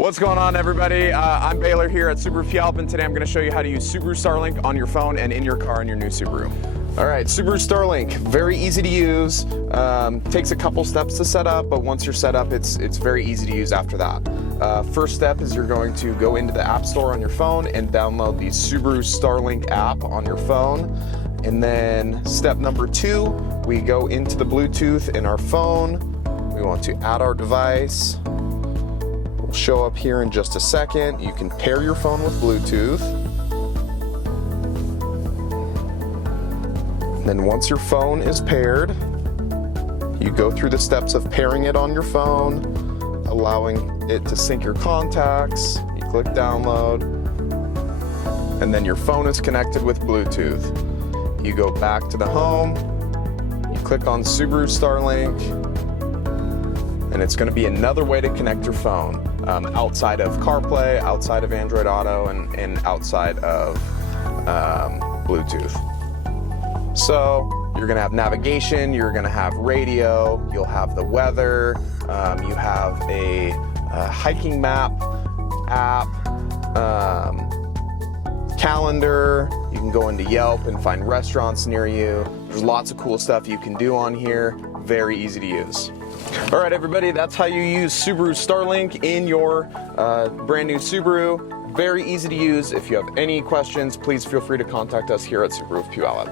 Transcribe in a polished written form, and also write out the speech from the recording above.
What's going on, everybody? I'm Baylor here at Subaru Puyallup, and today I'm going to show you how to use Subaru StarLink on your phone and in your car in your new Subaru. All right, Subaru StarLink, very easy to use. Takes a couple steps to set up, but once you're set up, it's very easy to use after that. First step is you're going to go into the App Store on your phone and download the Subaru StarLink app on your phone. And then step number 2, we go into the Bluetooth in our phone. We want to add our device. Will show up here in just a second. You can pair your phone with Bluetooth. And then once your phone is paired, you go through the steps of pairing it on your phone, allowing it to sync your contacts. You click download, and then your phone is connected with Bluetooth. You go back to the home, you click on Subaru StarLink, and it's going to be another way to connect your phone outside of CarPlay, outside of Android Auto, and outside of Bluetooth. So you're going to have navigation, you're going to have radio, you'll have the weather, you have a hiking map app, calendar. You can go into Yelp and find restaurants near you. There's lots of cool stuff you can do on here. Very easy to use. All right, everybody, that's how you use Subaru StarLink in your brand new Subaru. Very easy to use. If you have any questions, please feel free to contact us here at Subaru Puyallup.